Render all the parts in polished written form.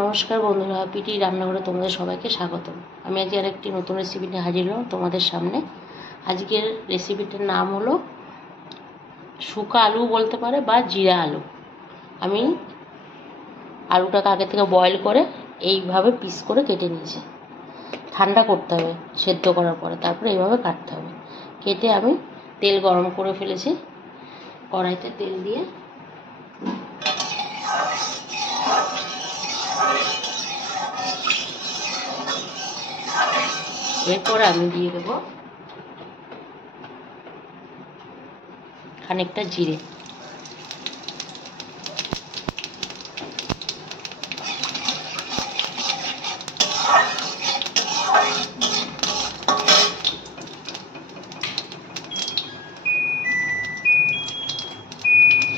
নমস্কার বন্ধুরা, পিটি রান্নাঘরে তোমাদের সবাইকে স্বাগতম। আমি আজকে আরেকটি নতুন রেসিপি নিয়ে হাজির হলাম তোমাদের সামনে। আজকের রেসিপিটার নাম হলো শুকা আলু বলতে পারে বা জিরা আলু। আমি আলুটাকে আগে থেকে বয়েল করে এইভাবে পিস করে কেটে নিয়েছি। ঠান্ডা করতে হবে সেদ্ধ করার পরে, তারপরে এইভাবে কাটতে হবে। কেটে আমি তেল গরম করে ফেলেছি। কড়াইতে তেল দিয়ে এরপরে আমি দিয়ে দেবো খানিকটা জিরে,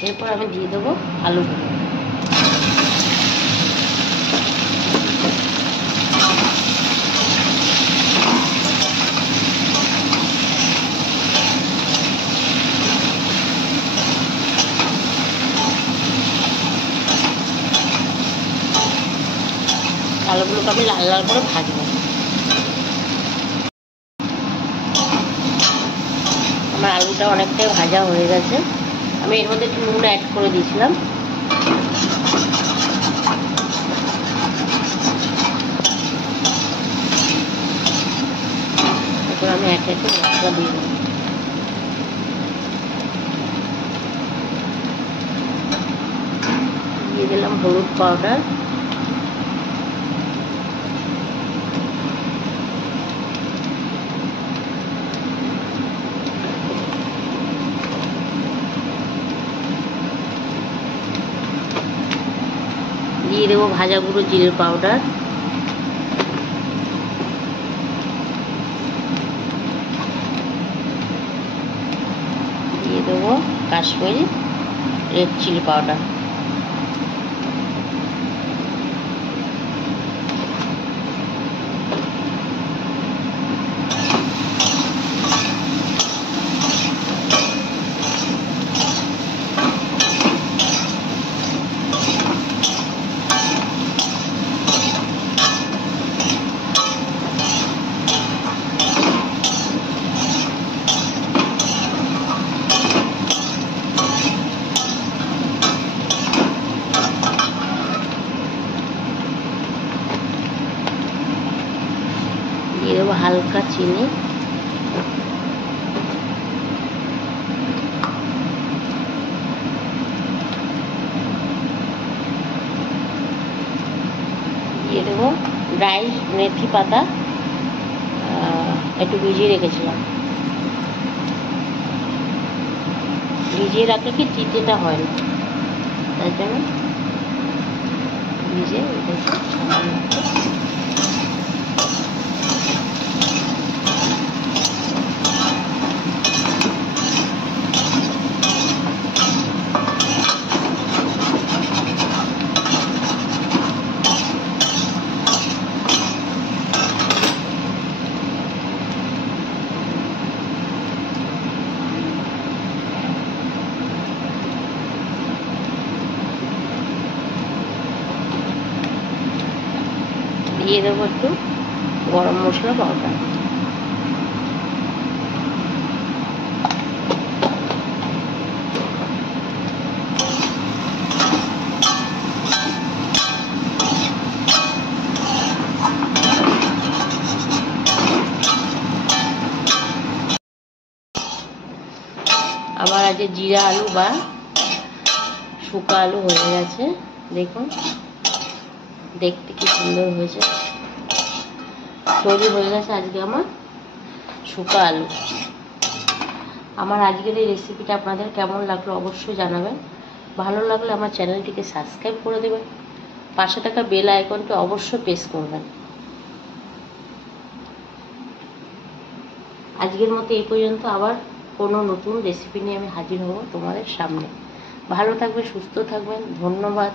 এরপর আমি দিয়ে দেবো আলুগুলো। আলুগুলোকে আমি লাল লাল করে ভাজবো। আমার আলুটা অনেকটাই ভাজা হয়ে গেছে। আমি এর মধ্যে একটু নুন অ্যাড করে দিয়েছিলাম। এরপর আমি একে একে মশলা দিয়ে দেবো। দিয়ে দিলাম হলুদ পাউডার, দিয়ে দেবো ভাজা গুঁড়ো জিরে পাউডার, দিয়ে দেবো কাশ্মীরি রেড চিলি পাউডার, দিয়ে দেবো হালকা চিনি, দিয়ে দেবো ড্রাই মেথি পাতা, একটু ভিজিয়ে রেখেছিলাম। ভিজিয়ে রাখলে কি চিটেটা হয় না, তাই জন্য ভিজিয়ে রেখেছি। দিয়ে দেবো একটু গরম মশলা পাউডার, আবার আজ জিরা আলু বা শুকা আলু হয়ে গেছে। দেখুন দেখতে কি সুন্দর হয়েছে, তৈরি হয়ে গেছে আজকে আমার শুকা আলু। আমার আজকের এই রেসিপিটা আপনাদের কেমন লাগলো অবশ্যই জানাবেন। ভালো লাগলে আমার চ্যানেলটিকে সাবস্ক্রাইব করে দেবেন, পাশে থাকা বেল আইকনটি অবশ্যই প্রেস করবেন। আজকের মতো এই পর্যন্ত, আবার কোনো নতুন রেসিপি নিয়ে আমি হাজির হব তোমাদের সামনে। ভালো থাকবে, সুস্থ থাকবেন, ধন্যবাদ।